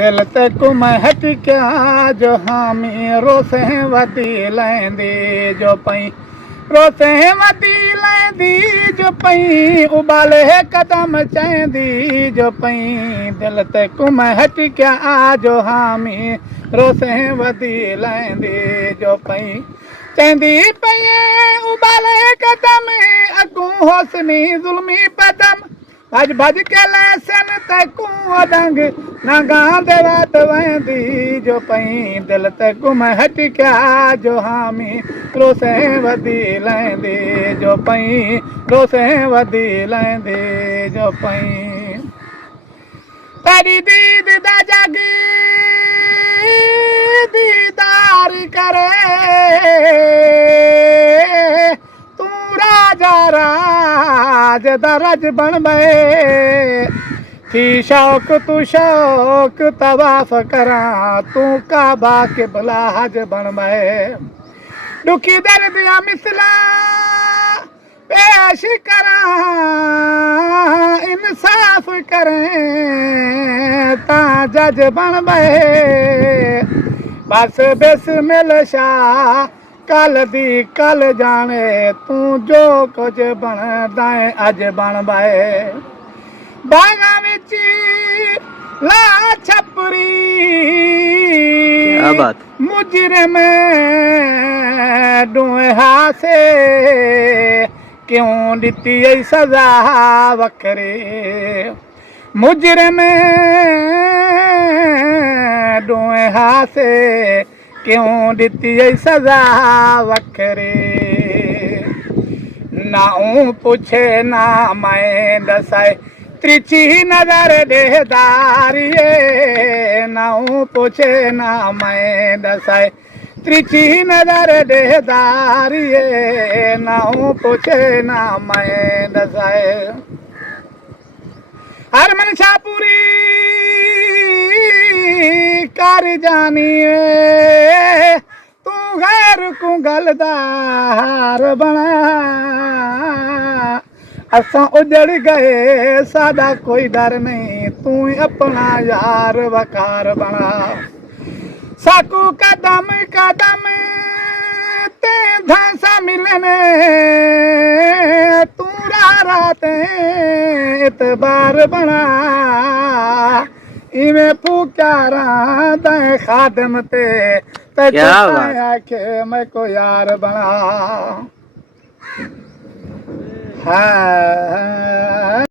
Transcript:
दिल ते कुम हट क्या जो हामी रोसे वधी लैंदी जो पई रोसे वधी लैंदी जो पई उबाले कदम चैंदी जो पई दिल ते कुम हट क्या जो हामी रोसे वधी लैंदी जो पई चैंदी पई उबाले कदम अगूं होसनी ज़ुल्मी पदम भज भज के लैसन तकू अडंग नगा दे रात वेंदी जो पई दिल ते गुम हट क्या जो हामी रोसे वधी लैंदी जो पई रोसे वधी लैंदी जो पई तेरी दीद दा जग दीदार करे तू राजा राज दरज बन बे थी शौक तू शौक तवाफ करा तू काबा के बलाज बन बे दुखी दर्द या मिसला पेश करा इंसाफ करें ता जज बन बे बस बिस्मिल शाह कल दी कल जाने तू जो कुछ बनदा है अज बन बाए बागा विच ला छपरी क्या बात मुजरिम डूए हासे क्यों दिती ऐ सजा वखरे मुजरिम डूए हासे क्यों दिती ऐ सजा वखरे ना पुछे ना मैं दसाए त्रिची नजर देदारिए ना पुछे ना मैं दसाए त्रिची नजर देदारिए ना पुछे ना मैं दसाए हर मनशा पूरी कर जानिए तू गैर को गलदार बना असां उजड़ गए साडा कोई डर नहीं तू अपना यार वकार बना साकू कदम कदम ते धांसा मिलने तू राते इतबार बना इवें पुकारा ते खादम ते क्या बात आखे मैं को यार बना हाँ